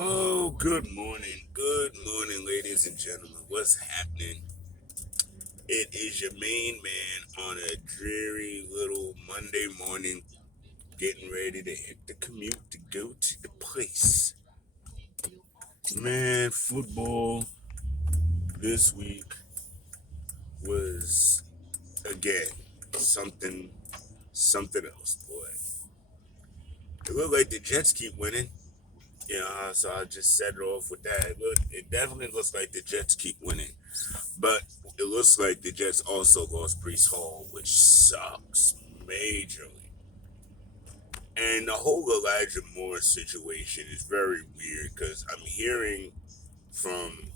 Oh, good morning. Good morning, ladies and gentlemen. What's happening? It is your main man on a dreary little Monday morning, getting ready to hit the commute to go to the place. Man, football this week was, again, something, something else, boy. It looked like the Jets keep winning. So I just set it off with that. It definitely looks like the Jets keep winning. But it looks like the Jets also lost Brees Hall, which sucks majorly. And the whole Elijah Moore situation is very weird because I'm hearing from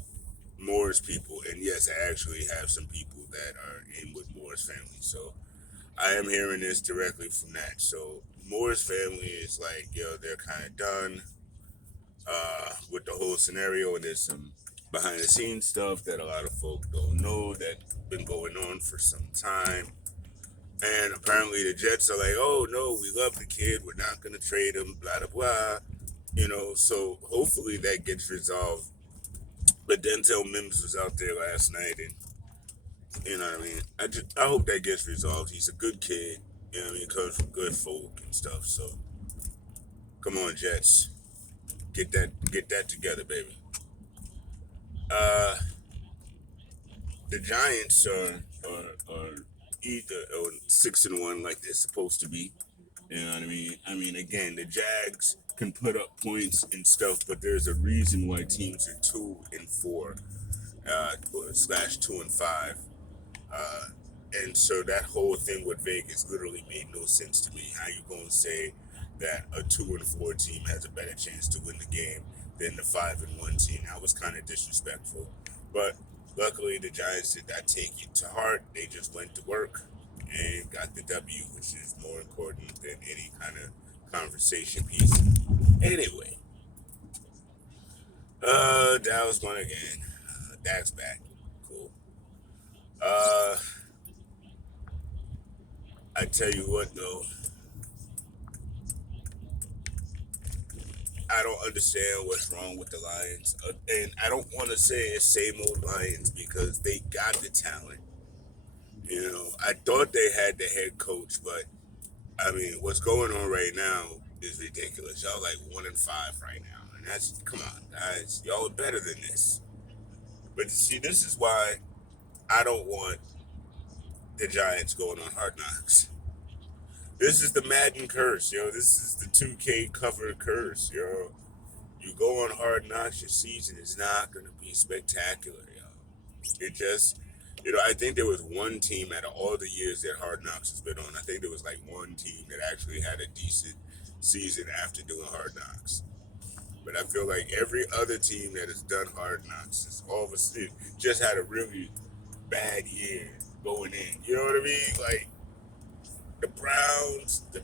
Moore's people, and yes, I actually have some people that are in with Moore's family. So I am hearing this directly from that. So Moore's family is like, they're kind of done with the whole scenario, and there's some behind the scenes stuff that a lot of folk don't know that's been going on for some time. And apparently the Jets are like, oh no, we love the kid, we're not gonna trade him, blah blah blah. So hopefully that gets resolved. But Denzel Mims was out there last night, and you know what I mean. I hope that gets resolved. He's a good kid. You know what I mean. Comes from good folk and stuff. So come on, Jets, get that together, baby. Uh, the Giants are either 6-1 like they're supposed to be. You know what I mean? I mean, again, the Jags can put up points and stuff, but there's a reason why teams are 2-4, slash 2-5. Uh, and so that whole thing with Vegas literally made no sense to me. How you gonna say that a 2-4 team has a better chance to win the game than the 5-1 team? That was kind of disrespectful. But luckily, the Giants did not take it to heart. They just went to work and got the W, which is more important than any kind of conversation piece. Anyway, Dallas won again. Dak's back. Cool. Uh, I tell you what though, I don't understand what's wrong with the Lions, and I don't want to say it's same old Lions because they got the talent. I thought they had the head coach, but I mean, what's going on right now is ridiculous. Y'all like 1-5 right now, and that's come on, guys. Y'all are better than this. But see, this is why I don't want the Giants going on Hard Knocks. This is the Madden curse, yo. This is the 2K cover curse, yo. You go on Hard Knocks, your season is not going to be spectacular, yo. It just, I think there was one team out of all the years that Hard Knocks has been on. I think there was like one team that actually had a decent season after doing Hard Knocks. But I feel like every other team that has done Hard Knocks is all of a sudden just had a really bad year going in. You know what I mean? Like the Browns, the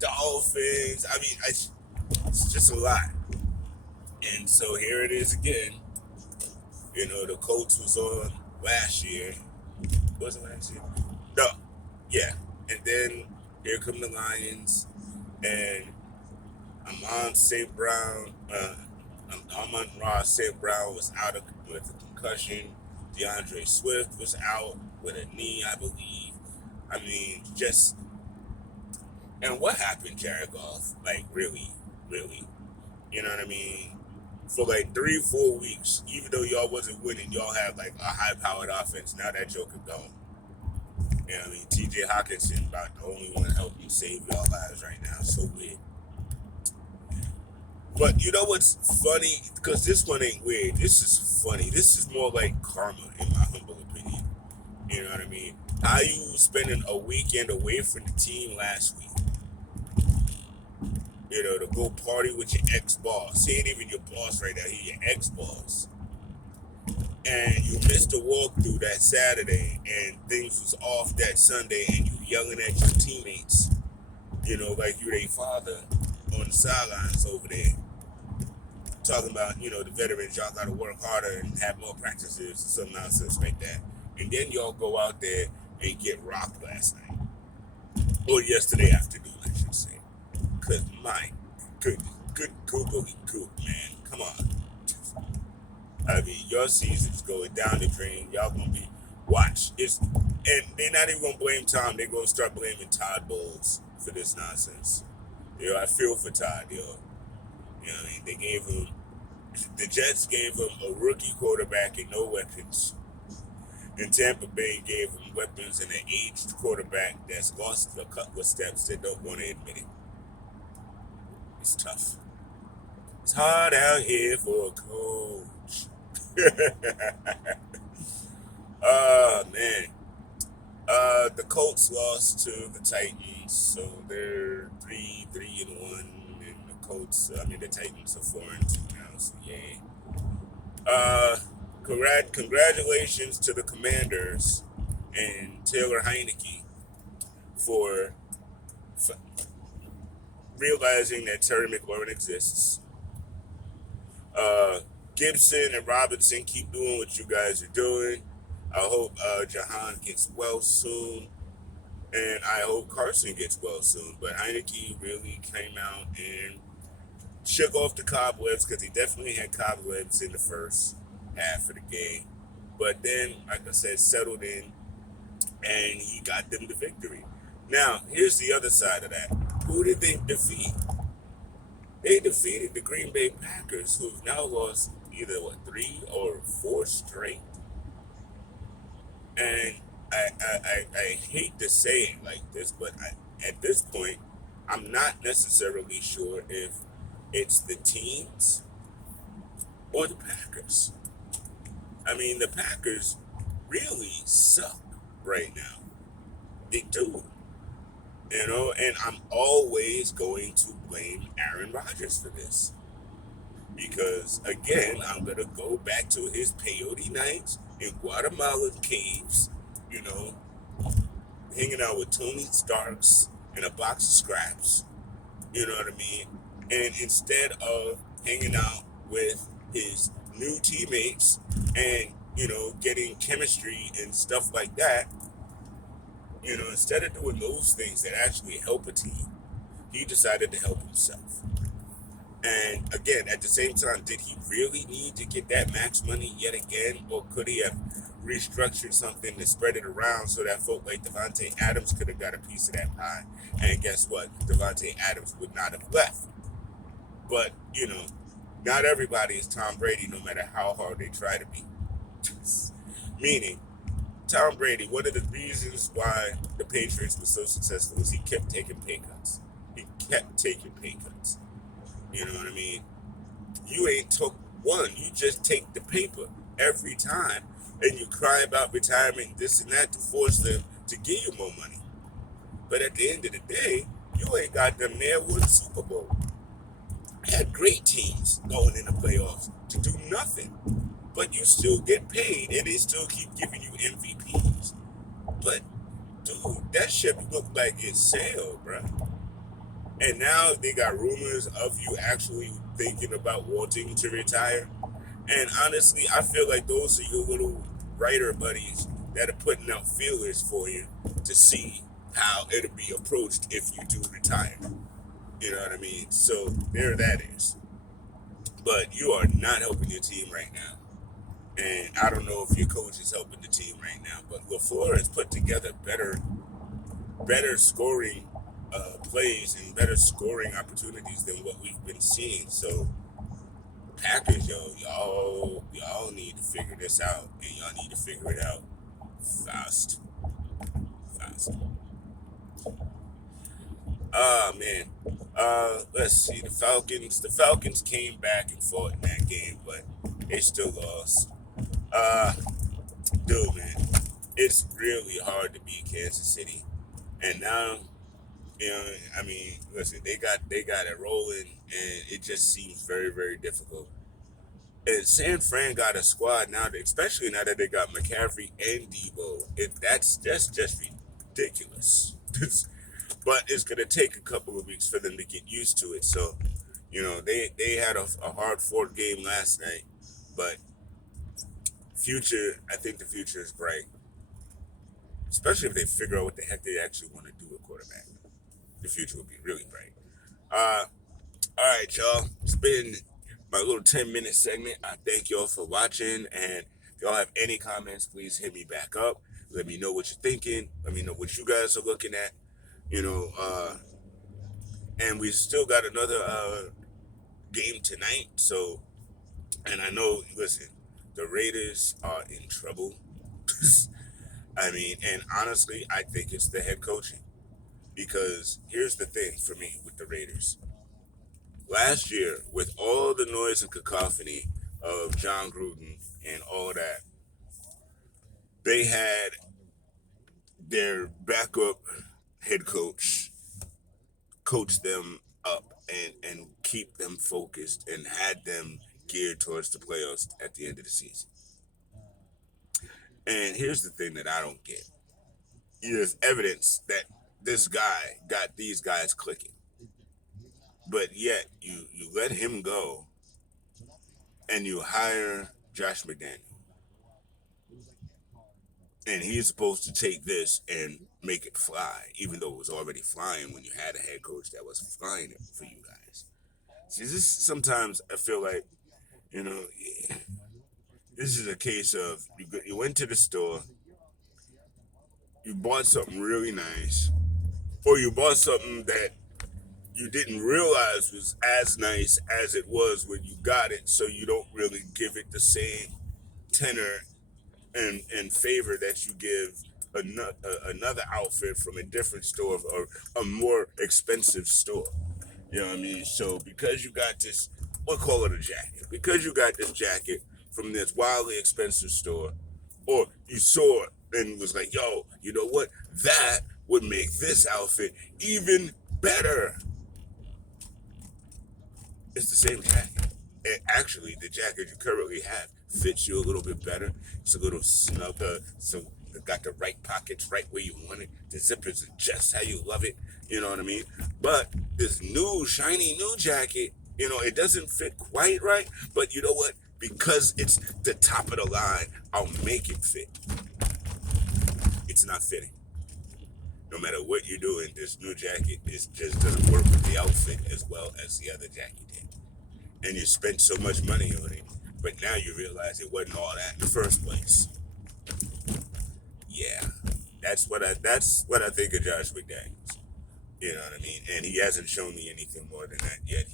Dolphins. I mean, it's just a lot. And so here it is again. The Colts was on last year. Was it last year? No. Yeah. And then here come the Lions and Amon St. Brown, Amon Ross St. Brown was out with a concussion. DeAndre Swift was out with a knee, I believe. I mean, just and what happened, Jared Goff? Like really, really, you know what I mean? For like 3-4 weeks, even though y'all wasn't winning, y'all had like a high-powered offense. Now that joker gone. You know what I mean? T.J. Hawkinson about the only one helping save y'all lives right now. So weird. But you know what's funny? Because this one ain't weird. This is funny. This is more like karma, in my humble opinion. You know what I mean? How you spending a weekend away from the team last week? To go party with your ex-boss. He ain't even your boss right now. He your ex-boss. And you missed a walkthrough that Saturday, and things was off that Sunday, and you yelling at your teammates. Like you their father on the sidelines over there. Talking about, the veterans, y'all gotta work harder and have more practices and some nonsense like that. And then y'all go out there and get rocked last night. Or yesterday afternoon, I should say. Cause my goodness, good googly goop, man. Come on. I mean, your season's going down the drain. Y'all gonna be watch. And they're not even gonna blame Tom. They're gonna start blaming Todd Bowles for this nonsense. I feel for Todd. What I mean, they gave him the Jets gave him a rookie quarterback and no weapons. And Tampa Bay gave him weapons and an aged quarterback that's lost a couple of steps that don't want to admit it. It's tough. It's hard out here for a coach. Oh man. The Colts lost to the Titans, so they're 3-1, and the Titans are 4-2 now. So yay. Uh, Congratulations to the Commanders and Taylor Heineke for realizing that Terry McLaurin exists. Gibson and Robinson, keep doing what you guys are doing. I hope Jahan gets well soon, and I hope Carson gets well soon. But Heineke really came out and shook off the cobwebs because he definitely had cobwebs in the first half of the game. But then, like I said, settled in, and he got them the victory. Now, here's the other side of that. Who did they defeat? They defeated the Green Bay Packers, who've now lost either 3 or 4 straight. And I hate to say it like this, but at this point, I'm not necessarily sure if it's the teams or the Packers. I mean, the Packers really suck right now. They do. And I'm always going to blame Aaron Rodgers for this. Because, again, I'm going to go back to his peyote nights in Guatemalan caves, you know, hanging out with Tony Starks and a box of scraps, you know what I mean? And instead of hanging out with his new teammates and, getting chemistry and stuff like that, instead of doing those things that actually help a team, he decided to help himself. And again, at the same time, did he really need to get that max money yet again? Or could he have restructured something to spread it around so that folk like Devontae Adams could have got a piece of that pie? And guess what? Devontae Adams would not have left. But, not everybody is Tom Brady, no matter how hard they try to be. Meaning, Tom Brady, one of the reasons why the Patriots were so successful is he kept taking pay cuts. He kept taking pay cuts. You know what I mean? You ain't took one. You just take the paper every time, and you cry about retirement, this and that, to force them to give you more money. But at the end of the day, you ain't got them there with a Super Bowl. Had great teams going in the playoffs to do nothing, but you still get paid, and they still keep giving you MVPs. But dude, that ship looked like it sailed, bro. And now they got rumors of you actually thinking about wanting to retire. And honestly, I feel like those are your little writer buddies that are putting out feelers for you to see how it'll be approached if you do retire. You know what I mean? So there that is. But you are not helping your team right now. And I don't know if your coach is helping the team right now. But LaFleur has put together better scoring plays and better scoring opportunities than what we've been seeing. So Packers, y'all need to figure this out, and y'all need to figure it out fast. Man. Let's see. The Falcons came back and fought in that game, but they still lost. Uh, Dude, man, it's really hard to beat Kansas City, and now, I mean, listen, they got it rolling, and it just seems very, very difficult. And San Fran got a squad now, especially now that they got McCaffrey and Debo. That's just ridiculous. But it's gonna take a couple of weeks for them to get used to it. So, they had a hard fought game last night, but I think the future is bright, especially if they figure out what the heck they actually want to do with quarterback. The future will be really bright. All right, y'all. It's been my little 10-minute segment. I thank y'all for watching, and if y'all have any comments, please hit me back up. Let me know what you're thinking. Let me know what you guys are looking at. You know, and we still got another game tonight. So, and I know, listen, the Raiders are in trouble. I mean, and honestly, I think it's the head coaching. Because here's the thing for me with the Raiders. Last year, with all the noise and cacophony of John Gruden and all that, they had their backup head coach them up and keep them focused and had them geared towards the playoffs at the end of the season. And here's the thing that I don't get. There's evidence that this guy got these guys clicking. But yet you let him go and you hire Josh McDaniel. And he's supposed to take this and make it fly, even though it was already flying when you had a head coach that was flying it for you guys. See, this sometimes I feel like, you know, this is a case of you went to the store, you bought something really nice, or you bought something that you didn't realize was as nice as it was when you got it, so you don't really give it the same tenor and favor that you give another outfit from a different store or a more expensive store. You know what I mean? So because you got this, we'll call it a jacket, because you got this jacket from this wildly expensive store, or you saw it and was like, yo, you know what? That would make this outfit even better. It's the same jacket. And actually, the jacket you currently have fits you a little bit better. It's a little snugger, so it got the right pockets right where you want it. The zippers are just how you love it. You know what I mean? But this new, shiny new jacket, you know, it doesn't fit quite right. But you know what? Because it's the top of the line, I'll make it fit. It's not fitting. No matter what you're doing, this new jacket just doesn't work with the outfit as well as the other jacket did. And you spent so much money on it, but now you realize it wasn't all that in the first place. Yeah, that's what I think of Josh McDaniels. You know what I mean? And he hasn't shown me anything more than that yet.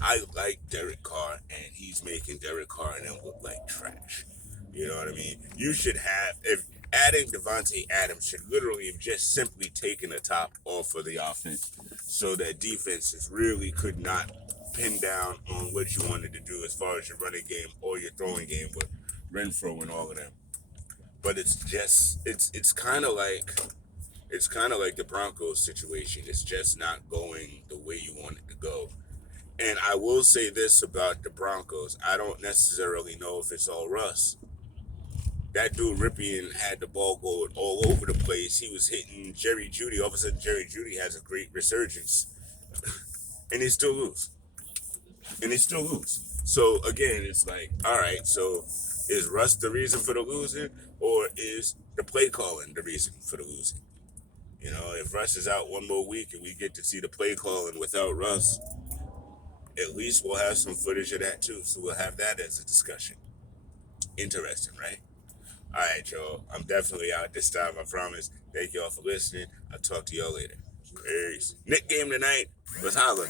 I like Derek Carr, and he's making Derek Carr and him look like trash. You know what I mean? You should have, if adding Devontae Adams should literally have just simply taken the top off of the offense, so that defenses really could not pin down on what you wanted to do as far as your running game or your throwing game with Renfro and all of them. But it's kind of like the Broncos situation. It's just not going the way you want it to go. And I will say this about the Broncos. I don't necessarily know if it's all Russ. That dude Ripien had the ball going all over the place. He was hitting Jerry Jeudy. All of a sudden, Jerry Jeudy has a great resurgence. And they still lose. So, again, it's like, all right, so is Russ the reason for the losing, or is the play calling the reason for the losing? You know, if Russ is out one more week and we get to see the play calling without Russ, at least we'll have some footage of that too. So we'll have that as a discussion. Interesting, right? All right, y'all. I'm definitely out this time, I promise. Thank y'all for listening. I'll talk to y'all later. Peace. Nick game tonight. Let's holler.